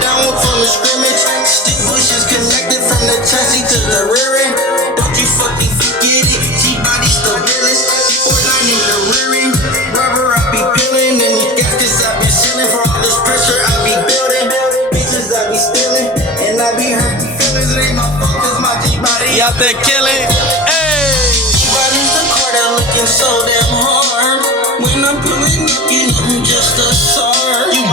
down from the scrimmage. Stick bushes connected from the chassis to the rear end. Don't you fucking forget it. G-body still realist. 49 in the rear end. Rubber I be peeling. And you got this I be sealing. For all this pressure I be building. Bitches I be stealing. And I be hurting feelings. It ain't my fault cause my G-body out there killing. Hey! G-body's the car that looking so damn hard. When I'm pulling up, you know who just a star. You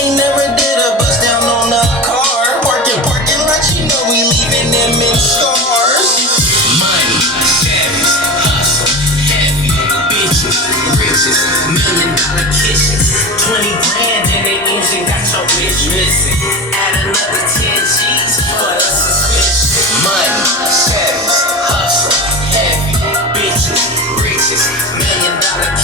ain't never did a bust down on a car. Parking lot, you know we leaving them in scars. Money, savage, hustle, heavy, bitches, riches, $1 million kitchens, 20 grand in the engine, got your bitch missing. Add another 10 G's for the suspicion. Money, savage, hustle, heavy, bitches, riches, $1 million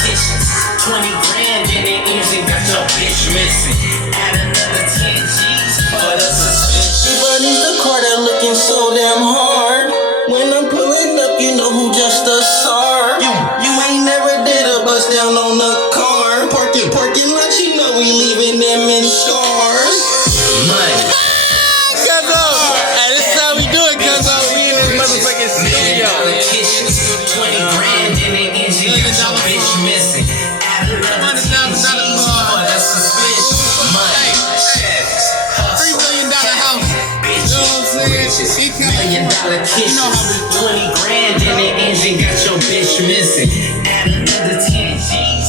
kitchens, 20 grand in the engine, got your bitch missing. Add another 10 G's for the suspicion. G-body's the car that looking so damn hard. When I'm pulling up, you know who just a star. You ain't never did a bust down on a car. Parking lot, you know we leaving them in scars. Money. Cuzzo! Hey, this is how we do it, Cuzzo. We in this motherfucking studio. 20 grand in the engine, got your bitch missing. Add another 10 G's for the suspicion. Money, Chevys, hustle, $3 million house. bitches, You know what I'm saying? riches, He $1 million kitchens, 20 grand in the engine, got your bitch missing. Add another 10 G's